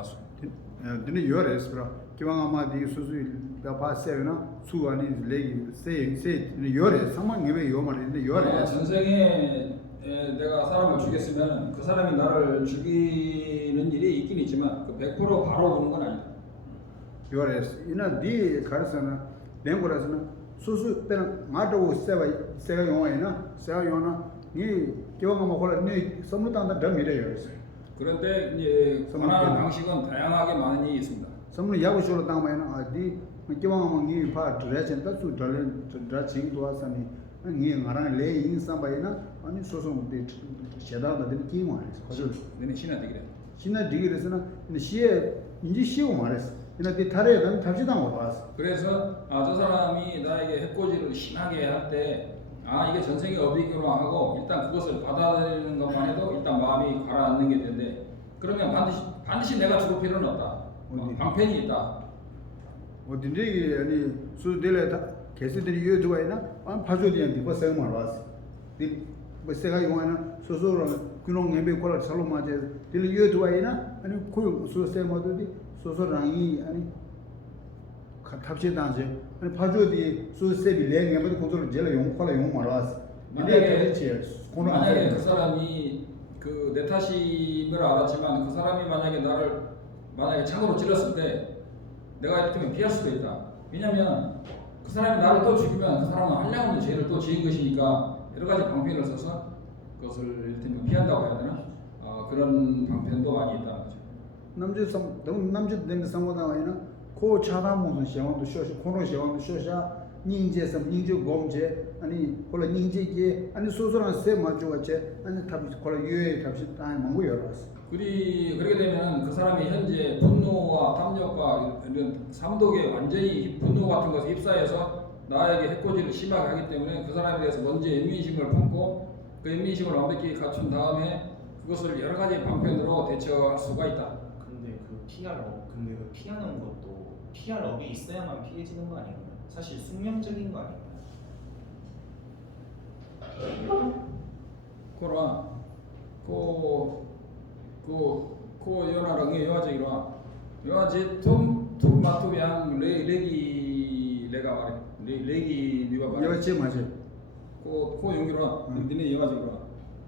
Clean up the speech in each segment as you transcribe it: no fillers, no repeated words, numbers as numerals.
가수. Dini yore espra kiwanga ma di susu da pa sevena su ani legi se yore sama ngebe yomare dini yore 전생에 내가 사람을 죽였으면 그 사람이 나를 죽이는 일이 있긴 있지만 그 100% 바로 오는 건 아니다. yore ina di karsana dengorazana susu pen ngado seva yona ni kiwanga ma kola ni samutanda damire yore 그런데 이제 권하는 방식은 다양하게 많이 있습니다. samnu yabu sholo tangmayna adi kiwanga ma ngi pa 드레젠 따수 드라 칭 도와사니 ngi ngarang le yin sambayna 아니 소송 데 제다다 된 기모 말이지. 거절. 너네 신화 되기래. 신나 디기래서는 근데 시에 인지 시고 말했어. 근데 그 달에 난 답지당 못 봤어. 그래서 저 사람이 나에게 해코지를 심하게 할 때 이게 전생의 업이구나 하고 일단 그것을 받아들이는 것만 해도 일단 마음이 가라앉는 게 되는데 그러면 반드시 내가 죽을 필요는 없다. 방편이 있다. 어딘데 아니 수들에다 개수들이 유튜브에나 파조디한테 벌써 말 봤어. 뭐 제가 용하는 소소로 그런 예배 콜라 살로마제 딜 유튜브에나 아니 그 소세마도디 소소랑이 아니 탑시단제 아니 파조디 소세비 랭에도 고도를 제일 용 콜라 용 말았어. 만약에 그 사람이 그 내 탓임을 알았지만 그 사람이 만약에 창으로 찔렀을 때 내가 이렇게 피할 수도 있다. 왜냐면 그 사람이 나를 또 죽이면 그 사람은 한량없는 죄를 또 지은 것이니까 여러 가지 방편을 써서 그것을 이를테면 피한다고 해야 되나? 그런 방편도 많이 있다는 거죠. 남주 된 상관하에나 코 차담무슨 시험도 쇼시 코노 시험도 쇼샤 닌제섬 닌제 공제 아니 콜라 닌제게 아니 소소한 세 맞죠같이 아니 답이 콜라 유에 답이 다 먹고 열었어. 그렇게 되면 그 사람이 현재 분노와 탐욕과 이런 삼독에 완전히 분노 같은 것에 휩싸여서 나에게 해코지를 심하게 하기 때문에 그 사람에 대해서 먼저 연민심을 품고 그 연민심을 완벽히 갖춘 다음에 그것을 여러 가지 방편으로 대처할 수가 있다. 근데 그 피하는 것도 피할 업이 있어야만 피해지는 거 아닌가요? 사실 숙명적인 거 아닌가요? 그러나 그 연하랑 여화적이라 여화지 툭 마투비앙 레기 내가 말해 레기 네가 말해 여치 맞아. 그 용기로 니네 여화적이라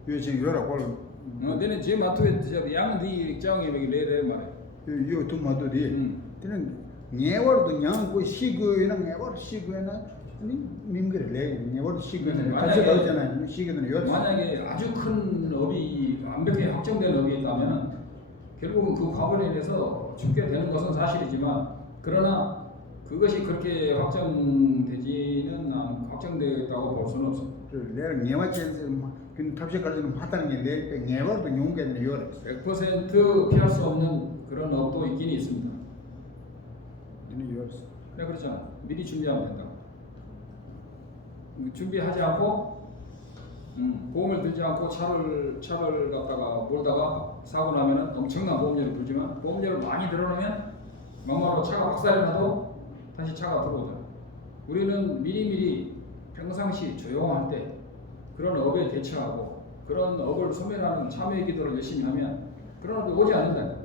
요치 요라 콜 너네 제 마투에 양디 장에 여기 레레 말해 요 투마도디 되는 녀월도 냥고 시고이나 녀월 시고이나 아니 민그레 레 녀월 시고이나 같이 나오잖아요. 시고는 요 만약에 아주 큰 업이 완벽히 확정된 업이 있다면 결국은 그 과거에 대해서 죽게 되는 것은 사실이지만 그러나 그것이 그렇게 확정되었다고 볼 수는 없어. 내가 녀와체 그 탑시까지는 하다는 게 녀월도 용게는 요래. 100% 피할 수 없는 그런 업도 있긴 있습니다. 니 요래. 그래 그렇잖아. 미리 준비하면 된다고. 준비하지 않고 보험을 들지 않고 차를 갖다가 몰다가 사고 나면은 엄청난 보험료를 들지만 보험료를 많이 들어놓으면 막말로 차가 박살이 나도 다시 차가 들어오잖아. 우리는 미리미리 평상시 조용할 때 그런 업에 대처하고 그런 업을 소멸하는 참회 기도를 열심히 하면 그런 업이 오지 않는다.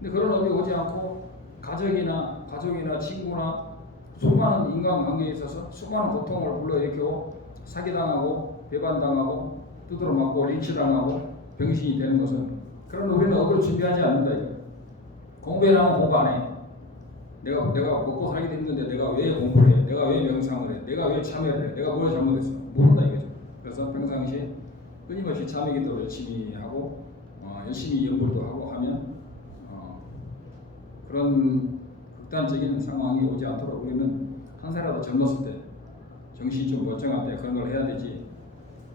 근데 그런 업이 오지 않고 가족이나 친구나 수많은 인간관계에 있어서 수많은 고통을 불러일으키고 사기당하고 배반당하고 두드러 맞고 린치당하고 병신이 되는 것은 그런 우리는 업을 준비하지 않는다. 공부해라면 공부 안 해. 내가 먹고 살기 힘든데 내가 왜 공부를 해? 내가 왜 명상을 해? 내가 왜 참회를 해? 내가 뭘 잘못했어? 모른다 이거죠. 그래서 평상시 끊임없이 참회 기도를 열심히 하고 열심히 연불도 하고 하면 그런 극단적인 상황이 오지 않도록 우리는 한 살이라도 젊었을 때 정신이 좀 멀쩡할 때 그런 걸 해야 되지.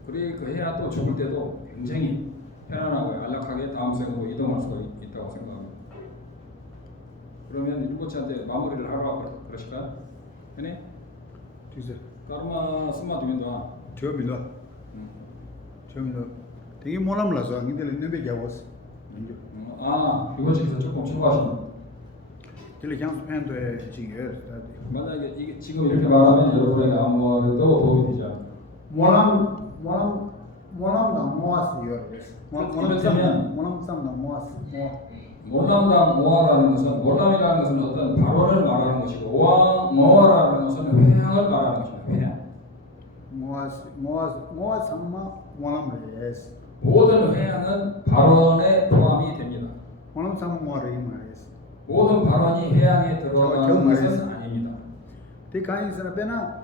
그 해야 또 죽을 때도 굉장히 편안하고 안락하게 다음 생으로 이동할 수가 있다고 생각합니다. 그러면 일보치한테 마무리를 하라고 그러실까요? 네? 뒤세. 까르마 스마 두면도 저미도. 되게 모남라서 근데 내가 잡았어. 일보치에서 조금 추가하시는. 딜리 향수 팬도에 지금 만약에 이게 지금 이렇게 말하면 여러분에게 아무것도 도움이 되지 않아요. 모남 나 모았어요. 모남 쌈 모았어. 몰람당 모아라는 것은 몰람이라는 것은 어떤 발언을 말하는 것이고 모아라는 것은 회향을 말하는 것입니다. 회향. 모아 상마 모람 레스. 모든 회향은 발언에 포함이 됩니다. 모람 상마 모아를 말레스. 모든 발언이 회향에 들어가는 것은 아닙니다. 티 카인스나 페나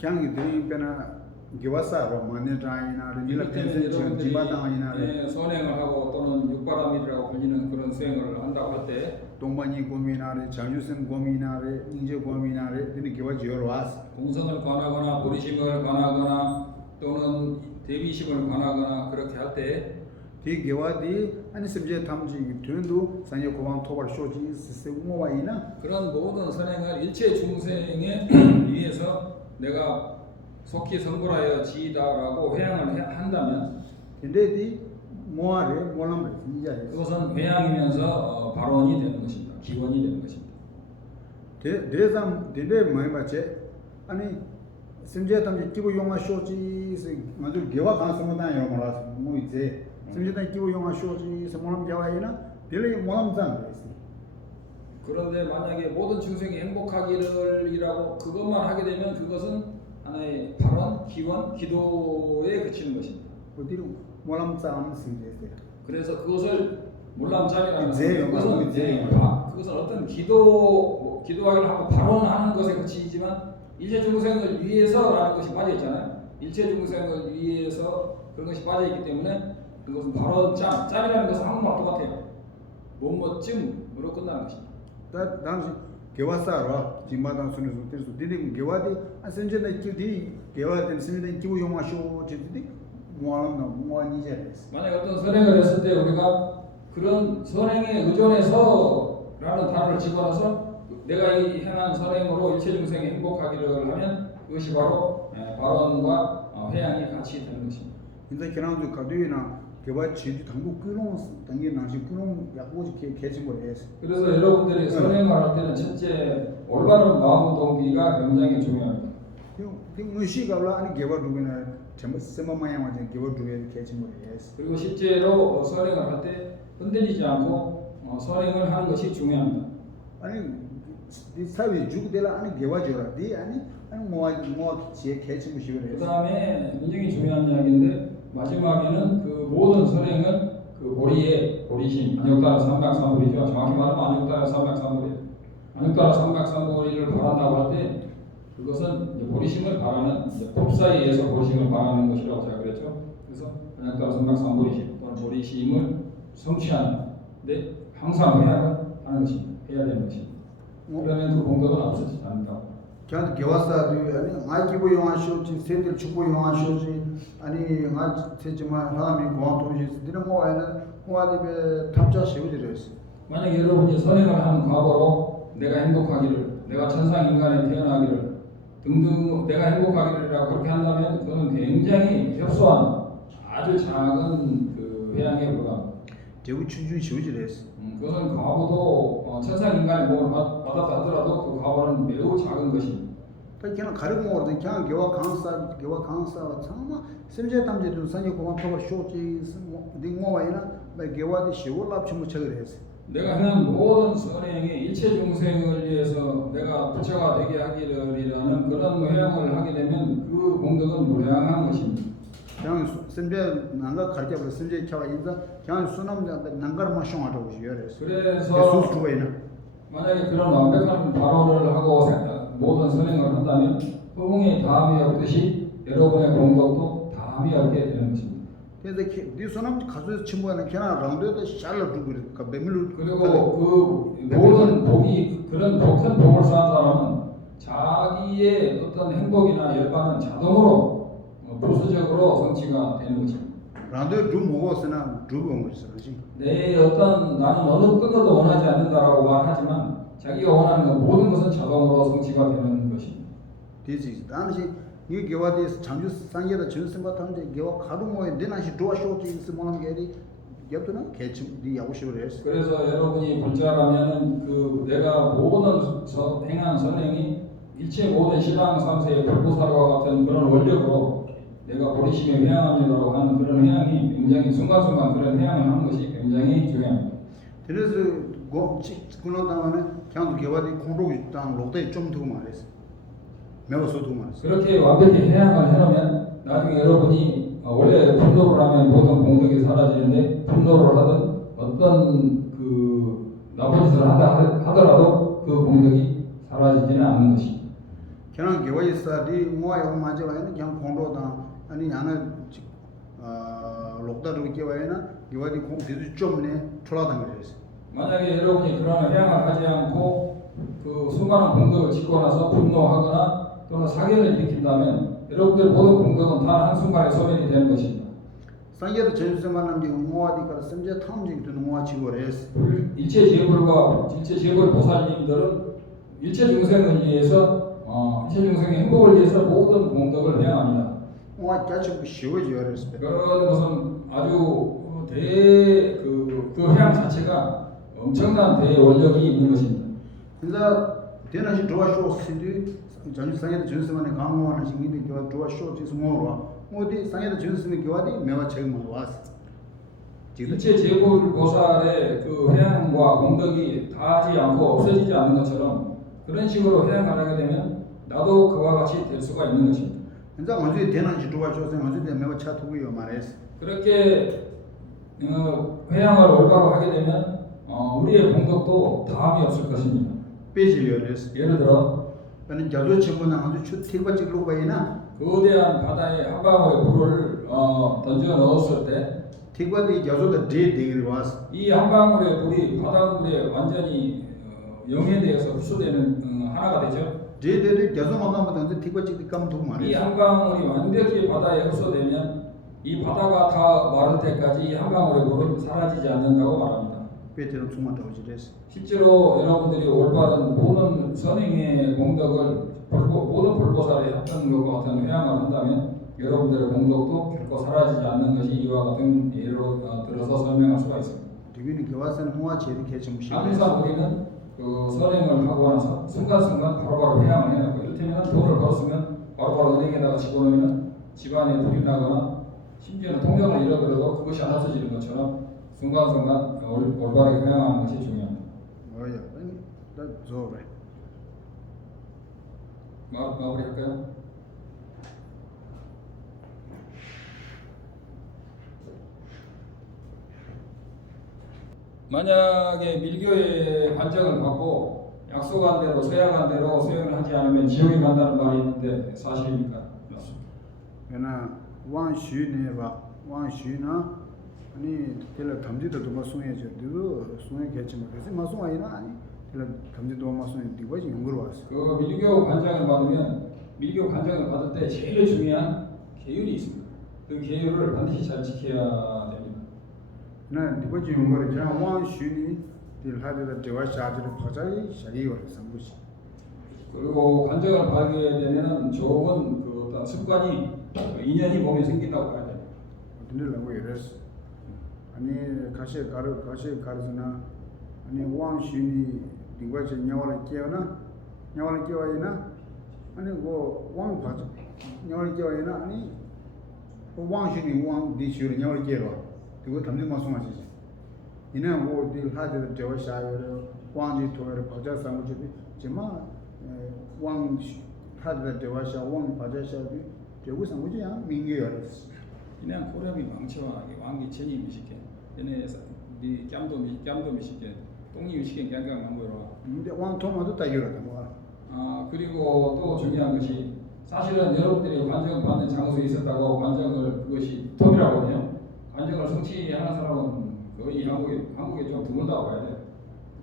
그냥 드림 페나 기와사로 마네타이나 릴라 텐션 지바다이나 선행을 하고 또는 육바람이라고 불리는 그런 수행을 한다고 할 때 동반이 고민하래 자유선 고민하래 인제 고민하래 드니 기와 지어와스 공성을 관하거나 보리심을 관하거나 또는 대비심을 관하거나 그렇게 할 때 티 기와디 아니 심제 탐지 튼도 산여 고방 토발 쇼지 스세모와이나 그런 모든 선행을 일체 중생에 위해서 내가 속히 성불하여 지이다라고 회양을 한다면 근데디 모아레 모람레 이자레 그것은 회양이면서 발언이 되는 것입니다. 기원이 되는 것입니다. 대삼 대대 마이바체 아니 심제 탐지 기부 용화 쇼지 먼저 개와 강성만 이런 거라서 뭐 이제 심제 탐지 기부 용화 쇼지 모람 자와이나 딜레 모람장 그런데 만약에 모든 중생이 행복하기를이라고 그것만 하게 되면 그것은 하나의 발언, 기원, 기도에 그치는 것입니다. 어디로 모람장 심제세 그래서 그것을 몰람장이라는 이제 것은 이제 그것은 어떤 기도하기를 하고 발언하는 것에 그치지만 일체 중생을 위해서라는 것이 빠져 있잖아요. 일체 중생을 위해서 그런 것이 빠져 있기 때문에 그것은 짬이라는 것은 한국말 똑같아요. 뭐뭐쯤으로 끝나는 것입니다. 당시 개와사로 지마당 순에서 때서 디디 개와디 아센제나 키디 개와든 스미든 기부 용화쇼 제디 모아니제레스 만약 어떤 선행을 했을 때 우리가 그런 선행에 의존해서라는 단어를 집어넣어서 내가 이 행한 선행으로 일체 중생이 행복하기를 하면 그것이 바로 발언과 회양이 같이 되는 것입니다. 인자 기나도 가두이나 개와 지주 당국 끊어 당기 나시 끊어 약고지 개진거래스 그래서 여러분들이 선행을 할 때는 첫째 올바른 마음 동기가 굉장히 중요합니다. 그 무시가라 아니 개와 두기나 전부 세마마야 완전 개와 두게 개진거래스 그리고 실제로 선행을 할 때 흔들리지 않고 선행을 하는 것이 중요합니다. 아니 이 사회 죽들라 아니 개와 줘라디 아니 모아 지에 개진무시거래 그 다음에 굉장히 중요한 이야기인데 마지막에는 그 모든 선행은 그 보리심 안욕따라 삼박삼보리죠. 정확히 말하면 안욕따라 삼박삼보리 안욕따라 삼박삼보리를 바란다고 할 때 그것은 이제 보리심을 바라는 법사에 의해서 보리심을 바라는 것이라고 제가 그랬죠. 그래서 안욕따라 삼박삼보리심 또는 보리심을 성취하는데 항상 회양을 하는 것입니다. 해야 되는 것입니다. 그러면 그 공덕은 없어지지 않는다고. क्या गेवासा दु अनि आ किबो योहा 쇼지 세들 축보 योहा 쇼지 아니 아 세지마 하나미 고아 도지 दिनो 모아에는 모아디베 탑자 세우지레스 만약 여러분이 선행을 한 과거로 내가 행복하기를, 내가 천상 인간에 태어나기를 등등 내가 행복하기를이라고 그렇게 한다면 그거는 굉장히 협소한 아주 작은 그 회양에 불과합니다. 제우 춘준 세우지레스 그것은 과거도 천상 인간의 몸을 받았다 하더라도 그 과거는 매우 작은 것입니다. 그냥 가르고 모르든 그냥 개와 강사 참마 심제 담제도 산이 고만 토가 쇼지 딩모와이나 개와디 시월랍 춤을 쳐그레스 내가 행한 모든 선행이 일체 중생을 위해서 내가 부처가 되게 하기를이라는 그런 회양을 하게 되면 그 공덕은 무량한 것입니다. 그냥 심제 난가 가르쳐 심제 켜가 인자 그냥 수남데 난가를 마셔하고 지여레스 그래서 예수 주에나 만약에 그런 완벽한 발언을 하고 모든 선행을 한다면 허공에 다함이 없듯이 여러분의 공덕도 다함이 없게 되는 것입니다. 그래서 네 수남 가서 친구는 그냥 라운드에다 샬러 두고 그 메밀로 그리고 그 모든 복이 그런 큰 복을 쌓은 사람은 자기의 어떤 행복이나 열반은 자동으로 부수적으로 성취가 되는 것입니다. 라운드 두 먹었으나 두 먹었어, 그렇지? 내 어떤 나는 어느 것도 원하지 않는다라고 말하지만 자기가 원하는 것 모든 것은 자동으로 성취가 되는 것입니다. 되지. 당시 이 개와디에서 장주 상계다 전승과 탐제 개와 가루모에 내나시 도와쇼지 있으면 게리 겹도는 개침 네 야구식을 했어. 그래서 여러분이 불자라면은 그 내가 모든 행한 선행이 일체 모든 신앙 삼세의 불보살과 같은 그런 원력으로 내가 보리심에 회양합니다라고 하는 그런 회양이 굉장히 순간순간 그런 회양을 하는 것이 굉장히 중요합니다. 그래서 군노당은 그냥 개발이 공로기 땅 록대 좀 두고 말했어. 매우 소두고 말했어. 그렇게 완벽히 해양을 해놓으면 나중에 여러분이 원래 분노를 하면 모든 공덕이 사라지는데 분노를 하든 어떤 그 나쁜 짓을 하더라도 그 공덕이 사라지지는 않는 것입니다. 그냥 개발이 싸디 뭐야 맞아 와는 그냥 공로당 아니 양을 록다로 개발이나 개발이 공비도 좀네 풀어당 그랬어. 만약에 여러분이 그런 해양을 하지 않고 그 수많은 공덕을 짓고 나서 분노하거나 또는 사견을 일으킨다면 여러분들 모든 공덕은 단 한순간에 소멸이 되는 것입니다. 상계도 전수만 남기 응모하니까 심지어 탐지 도 응모하치고 했어. 일체 재벌과 일체 재벌 보살님들은 일체 중생을 위해서 일체 중생의 행복을 위해서 모든 공덕을 해야 합니다. 와 같이 쉬워져야 했어. 그런 것은 아주 그 해양 자체가 엄청난 대원력이 있는 것입니다. 그래서 대나시 도와쇼 신디 전상에도 전수만에 강화하는 신기도 교와 도와쇼 지수 뭐로 어디 상에도 전수는 교와디 매와 책만 왔어. 일체 재벌 보살의 그 해양과 공덕이 다하지 않고 없어지지 않는 것처럼 그런 식으로 해양을 하게 되면 나도 그와 같이 될 수가 있는 것입니다. 그래서 언제 대나시 도와쇼서 언제 매와 차 두고요 말했어. 그렇게 회양을 올바로 하게 되면 우리의 공덕도 다함이 없을 것입니다. 빼지려 했어. 예를 들어 나는 자주 친구나 아주 티바 찍고 봐이나 거대한 바다에 한 방울의 물을 던져 넣었을 때 이 티바디 자주도 데데를 왔어. 한 방울의 물이 바닷물에 완전히 영해되어서 흡수되는 하나가 되죠. 데데를 자주 만나면 언제 티바 찍기 감도 이 말했어. 한 방울이 완벽히 바다에 흡수되면 이 바다가 다 마를 때까지 이 한 방울의 물은 사라지지 않는다고 말합니다. 빼지는 정말 더지 됐어. 실제로 여러분들이 올바른 모든 선행의 공덕을 모든 불보살에 했던 것과 같은 회양을 한다면 여러분들의 공덕도 결코 사라지지 않는 것이 이와 같은 예로 들어서 설명할 수가 있습니다. 디비는 교화선 홍화 제일 개점 시. 항상 우리는 그 선행을 하고 나서 순간순간 바로바로 회양을 해놓고 이를테면 돈을 벌었으면 바로바로 은행에다가 집어넣으면 집안에 불이 나거나 심지어는 통장을 잃어버려도 그것이 안 없어지는 것처럼 순간순간 올바르게 회양하는 것이 중요합니다. 뭐야? 나 저래. 마무리할까요? 만약에 밀교의 관정을 받고 약속한 대로 서약한 대로 수행을 하지 않으면 지옥에 간다는 말이 있는데 사실입니까? 맞습니다. 그러나 왕슈네 봐. 왕슈나 아니 텔레 담지도 좀 수행해줘. 그 수행했지만 그래서 마송 아니나 아니 텔레 담지도 마송 디바지 연구로 왔어. 그 밀교 관장을 받으면 밀교 관장을 받을 때 제일 중요한 계율이 있습니다. 그 계율을 반드시 잘 지켜야 됩니다. 나 디바지 연구를 그냥 왕슈니 딜하데다 대화샤지를 파자이 샤이와 상부시. 그리고 관장을 받게 되면은 좋은 그 어떤 습관이 인연이 몸에 생긴다고 봐야 돼요. 어떤데라고 이랬어. 아니 가시 가르스나 아니 왕슈니 디바지 냐와를 깨어나 냐와를 깨와이나 아니 그왕 파자 냐와를 깨와이나 아니 왕슈니 왕 디슈를 냐와를 깨러 그거 담는 말씀하시지. 이나 뭐 딜하데다 대화샤이를 왕지 토를 파자 상부지 제마 왕 하드다 대화샤 왕 파자샤비 저거 상부지야 민게요랬어. 그냥 고렴이 망치와 왕기 천이 미식해. 얘네 네 깜도 미식해. 똥이 미식해 그냥 망고로. 근데 왕 토마도 다 이러다 뭐. 그리고 또 중요한 것이 사실은 여러분들이 관정을 받는 장소에 있었다고 관정을 그것이 톱이라고 하거든요. 관정을 성취하는 사람은 거의 한국에 좀 드문다고 봐야 돼요.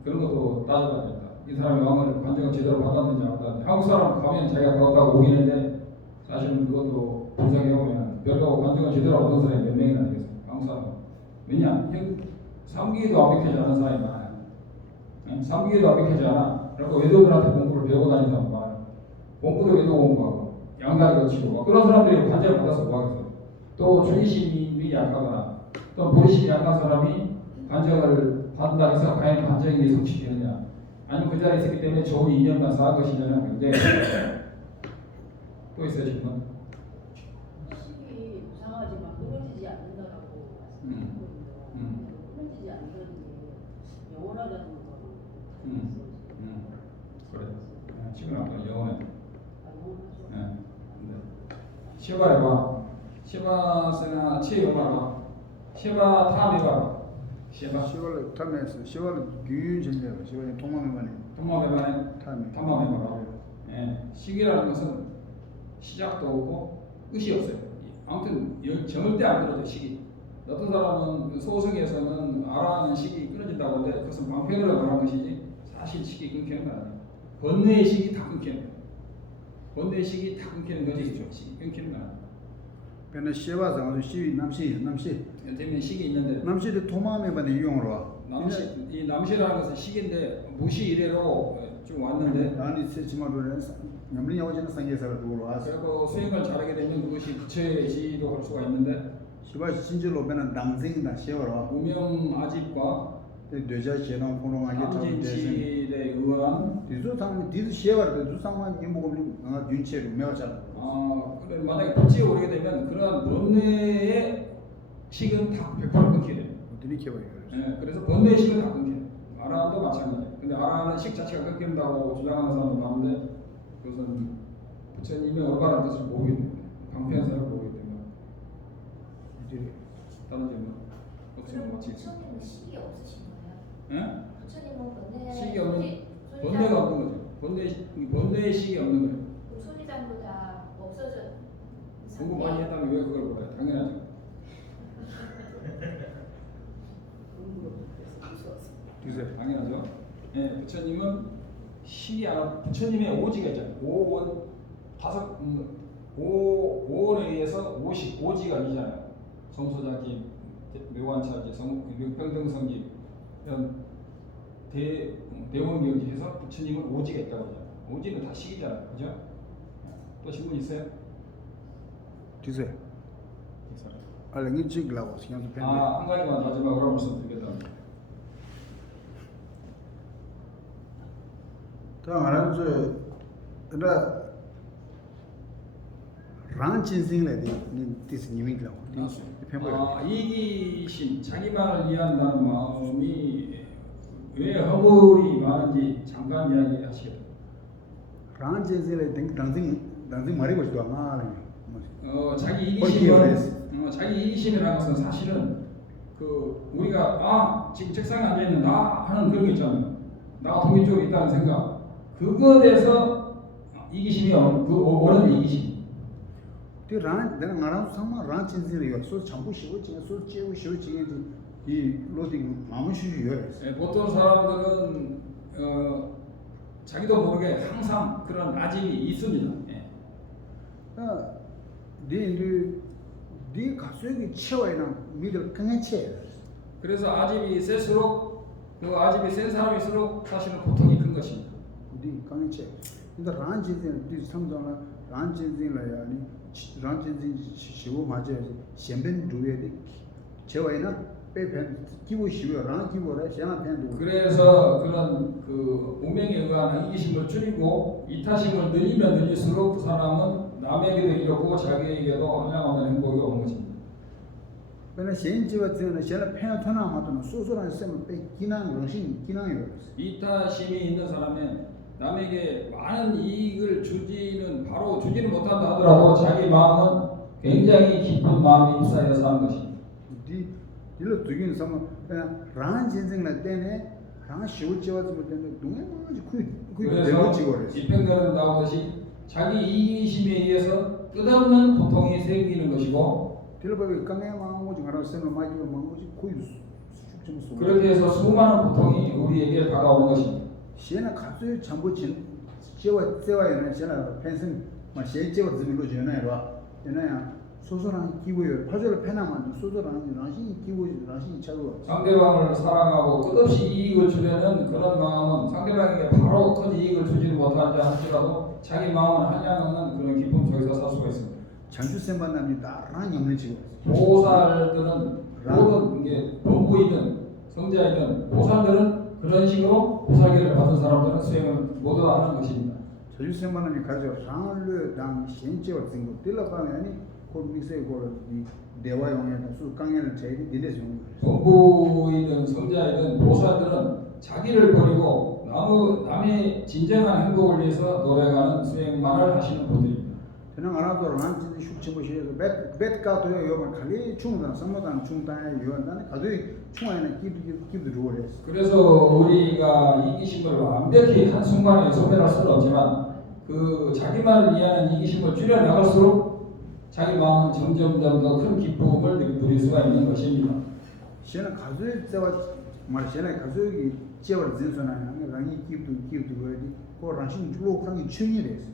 그런 것도 따져봐야 된다. 이 사람이 왕을 관정을 제대로 받았는지 안 받았는지. 한국 사람 가면 자기가 받았다고 우기는데 사실은 그것도 분석해보면 별로 관정을 제대로 받은 사람이 몇 명이나 되겠어요. 한국 사람. 왜냐? 삼기도 완벽하지 않은 사람이 많아요. 삼기도 완벽하지 않아. 그리고 외도들한테 공부를 배우고 다니는 사람 많아요. 공부도 외도 공부하고 양다리 거치고 그런 사람들이 관정을 받아서 뭐하겠어요. 또 주의심이 약하거나 또 본심이 약한 사람이 관정을 받는다 해서 과연 관정이 성취되느냐 아니면 그 자리에 있기 때문에 좋은 인연만 쌓은 것이냐는 굉장히 또 있어요 질문? 식이 부상하지만 끊어지지 않는다라고 말씀하셨거든요. 끊어지지 않는 그래. 지금 아까 영어네. 쉐바해봐. 쉐바스나 치해봐. 쉐바 탐해봐. 쉐바. 시월 탐에서 시월 규율 전제로 시월 통마매만에 탐마해봐네. 탐이 탐마해봐. 시기라는 것은 시작도 없고 끝이 없어요. 아무튼 절대 안 끊어져 시기. 어떤 사람은 소승에서는 아라는 시기 끊어진다고 하는데 그것은 방편으로 말하는 것이지 사실 시기 끊기는 거 아니에요. 번뇌의 시기 다 끊기는 거예요. 번뇌의 시기 다 끊기는 거지 시기 끊기는 거 아니에요. 배는 시와서 시 남시 때문에 시기 있는데 남시의 통마매만에 이용으로 와. 이 남시라는 것은 시기인데 무시 이래로 좀 왔는데 아니 세지마로는 남리 야오지는 상계사가 도로 와서 그리고 수행을 잘하게 되면 그것이 부처의 지도 할 수가 있는데 시와 진실로 배는 당생이다 시월로 무명 아집과 되자 제동 공동하게 탐진치에 의한 뒤도 상면 뒤도 시월도 뒤도 상만 임목을 아 윤체로 매워잖아. 그래 만약에 부처에 오르게 되면 그러한 번뇌의 식은 다 100% 끊기게 돼요. 어떻게 키워요? 그래서 번뇌의 식은 다 끊겨요. 아라한도 마찬가지예요. 근데 아라하는 식 자체가 끊긴다고 주장하는 사람도 많은데 그것은 부처님의 올바른 뜻을 모르기 때문에 방편사를 모르기 때문에 다른 질문 없으면 그럼 마치겠습니다. 부처님은 식이 없으신 거예요? 예? 부처님은 번뇌 식이 없는 번뇌가 없는 거죠. 번뇌의 식이 없는 거예요. 소리장도 다 없어져. 공부 많이 했다면 왜 그걸 몰라요? 당연하죠. 주세요. 당연하죠. 부처님은 식이 안 부처님의 오지가 있잖아요. 오원 다섯 오원에 의해서 오식 오지가 아니잖아요. 성소자기, 묘관차기, 평등성기 이런 대원경지에서 부처님은 오지가 있다고 하잖아요. 오지는 다 식이잖아요, 그죠? 또 질문 있어요? 주세요. 알랭이 찍으려고 신경 좀 한 가지만 마지막으로 말씀드리겠다. 다음 알아서 나 란친생래 니 뜻이 니미라고. 이기심, 자기만을 위한다는 마음이 왜 허물이 많은지 잠깐 이야기하시겠다. 란친생래 당신 말이 뭐지 아 자기 이기심이라는 것은 사실은 우리가 지금 책상에 앉아 있는 나 하는 그런 거 있잖아요. 나가 동기 쪽에 있다는 생각. 그거에 대해서 이기심이 오는 이기심. 내가 말하는 상마 란친생래 소 참고 쉬고 소 찌고 쉬고 이 로딩 마음 쉬쉬요. 보통 사람들은 자기도 모르게 항상 그런 아집이 있습니다. 네 가수에게 채워야 믿을 강해체. 그래서 아집이 셀수록 그 아집이 센 사람일수록 사실은 고통이 큰 것입니다. 네 강해체. 근데 란친생 네 상장은 란친생라야 아니 란친생 시고 맞아야지. 현변 두에데 채워야나 빼편 기부 쉬워 란 기부라 시나 편도. 그래서 그런 운명에 의한 이기심을 줄이고 이타심을 늘리면 늘릴수록 그 사람은 남에게도 이렇고 자기에게도 한량없는 행복이 오는 것입니다. 그러나 현지와 때는 제가 편하나 하던 소소한 셈을 빼 기능 정신 기능이에요. 이타심이 있는 사람은 남에게 많은 이익을 주지는 못한다 하더라도 자기 마음은 굉장히 깊은 마음이 입사해서 하는 것입니다. 딜로 두긴 삼아 그냥 란 진생날 때네 란 쉬울 지와지 못했는데 동해만지 그래서 집행가는 나오듯이 자기 이기심에 의해서 끝없는 고통이 생기는 것이고 딜로바비 강에 망고지 가라 셈을 마지고 망고지 거의 숙점 속 그렇게 해서 수많은 고통이 우리에게 다가오는 것입니다. 시에나 가수의 전부 세와에는 시에나 펜션 막 시에제와 드밀로 전화해봐 전화야 소소한 기부요 파절을 패나만 소소한 라시 기부지 라시 차로 상대방을 사랑하고 끝없이 이익을 주려는 그런 마음은 상대방에게 바로 큰 이익을 주지는 못하지 할지라도 자기 마음은 한량없는 그런 기쁨 속에서 살 수가 있습니다. 장주쌤 만남이 나랑 영을 지고 보살들은 모든 게 본부이든 성자이든 보살들은 그런 식으로 보살계를 받은 사람들은 수행을 모두 다 하는 것입니다. 장주쌤 만남이 가져 상을로 당 신체와 생고 딜라파면이 믹스에 대화 용에는 수 강연을 제일 딜레스 본부이든 성자이든 보살들은 자기를 버리고 남의 진정한 행복을 위해서 노력하는 수행만을 하시는 분들입니다. 저는 알아도 란지 슈치보시에서 벳가도요 요만 칼리 충단 선모단 충단에 요한다는 가도이 충안에 기도 주어랬어. 그래서 우리가 이기심을 완벽히 한순간에 소멸할 수는 없지만 그 자기만을 위하는 이기심을 줄여나갈수록 자기 마음은 점점 더 큰 기쁨을 누릴 수가 있는 것입니다. 시에는 가도이 제가 말 시에는 가도이 제가 진선하는 랑이 기도 거기 그 란신 줄로 그런 층이 됐어.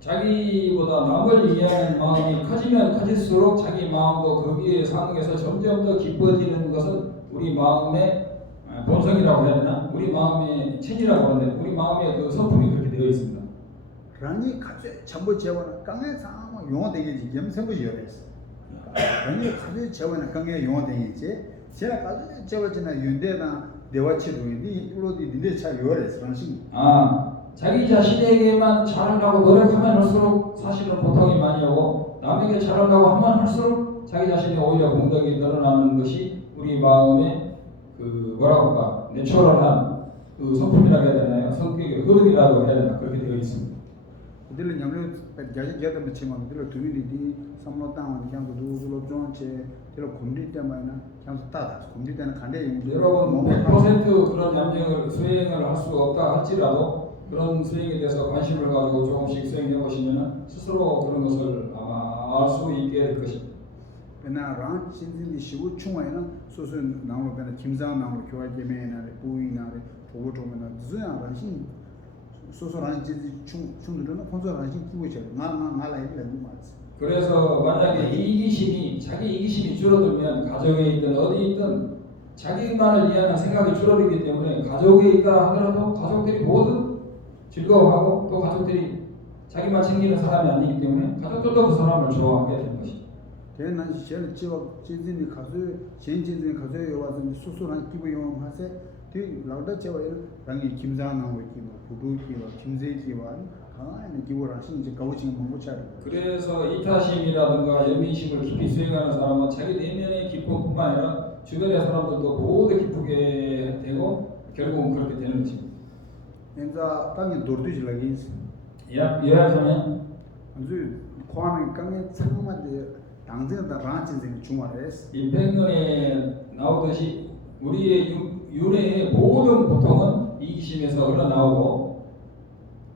자기보다 남을 위하는 마음이 커지면 커질수록 자기 마음도 거기에 상응해서 점점 더 기뻐지는 것은 우리 마음의 본성이라고 해야 되나? 우리 마음의 체질이라고 하는데 우리 마음의 그 성품이 그렇게 되어 있습니다. 랑이 가도이 전부 제가 강에 상황 용어 되게지 염생부 열었어. 랑이 가도이 제가 강에 용어 되게지 제가 가도이 제가 지나 윤대나 대화치도 이 이로디 니네 차 열었어 랑신. 자기 자신에게만 잘하려고 노력하면 할수록 사실은 고통이 많이 오고 남에게 잘하려고 하면 할수록 자기 자신이 오히려 공덕이 늘어나는 것이 우리 마음의 그 뭐라고 할까 내추럴한 그 성품이라고 해야 되나요? 성격의 흐름이라고 해야 되나 그렇게 되어 있습니다. 들을 냠을 자기 제가 맞지만 들을 두민이 삼로땅은 그냥 두루로 좋은체 들을 곤리 때문에나 그냥 따다 곤리 때는 간대 여러분 100% 그런 얌정을 수행을 할 수 없다 할지라도 그런 수행에 대해서 관심을 가지고 조금씩 수행해 보시면 스스로 그런 것을 아마 알 수 있게 될 것입니다. 베나랑 신진이 시고 충화에는 소소는 나오는 베나 김상 나오는 교회 개매나 부인나 보고 좀은 주야 신 소소라는 지지 충들은 혼자라는 신 키고 있어요. 나라 이런 말이지. 그래서 만약에 이기심이 자기 이기심이 줄어들면 가정에 있든 어디 있든 자기만을 위한 생각이 줄어들기 때문에 가족에 있다 하더라도 가족들이 모두 즐거워하고 또 가족들이 자기만 챙기는 사람이 아니기 때문에 가족들도 그 사람을 좋아하게 되는 것이죠. 대난 시절 지역 진진이 가서 진진이 가서 와서 소소한 기부 용하세 뒤 라우다 제와는 당이 김상 나오고 기부 부부 기부 김세 기부 강한 기부를 하신 이제 가오칭 못 차려. 그래서 이타심이라든가 연민심을 깊이 수행하는 사람은 자기 내면의 기쁨뿐만 아니라 주변의 사람들도 모두 기쁘게 되고 결국은 그렇게 되는 것입니다. 엔자 땅이 돌듯이라기 요약하면 아주 코안의 강에 창만데 당전다 라친생 중화했어. 이 백년에 나오듯이 우리의 윤회의 모든 고통은 이기심에서 흘러나오고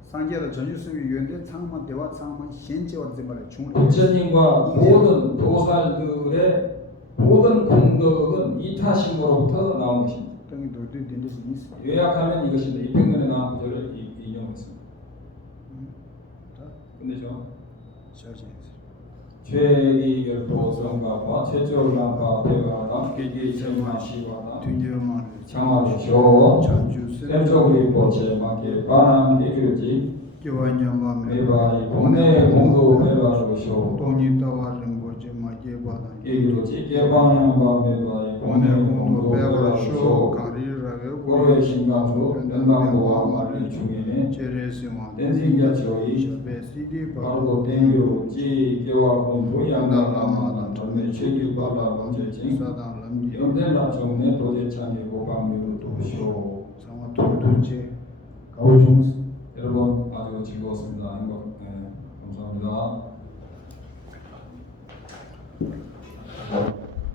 상계의 전주수비 유연대 창만 대화 창만 현재와 zem발의 중을 부처님과 모든 도살들의 모든 공덕은 이타심으로부터 나온 것입니다. 땅이 돌듯 된 데서 있어. 요약하면 이것입니다. 이 백년에 나온 구절을 인용했습니다. 끝내죠. 저지. 죄기 결코 성가와 최초를 남파 배가다 기기 정마시와다 뒷여만 장화쇼 전주스 샘쪽리 보체 마게 바람 대규지 교환양만 매바이 공내 공도 매바로쇼 돈이 따와는 거지 마게 바다 이기로지 개방양바 매바이 공내 공도 매바로쇼 가리라게 고로의 신강수 변강도와 말리 중에 제레스만 댄싱야초이 베시디 바로도 땡유지 개와군 도양달라마다 전매 최규바라 번제징 사단 람지 영대나 정내 도제창의 고방류도 도쇼 상화 돌도체 가오중 여러분 아주 즐거웠습니다. 감사합니다.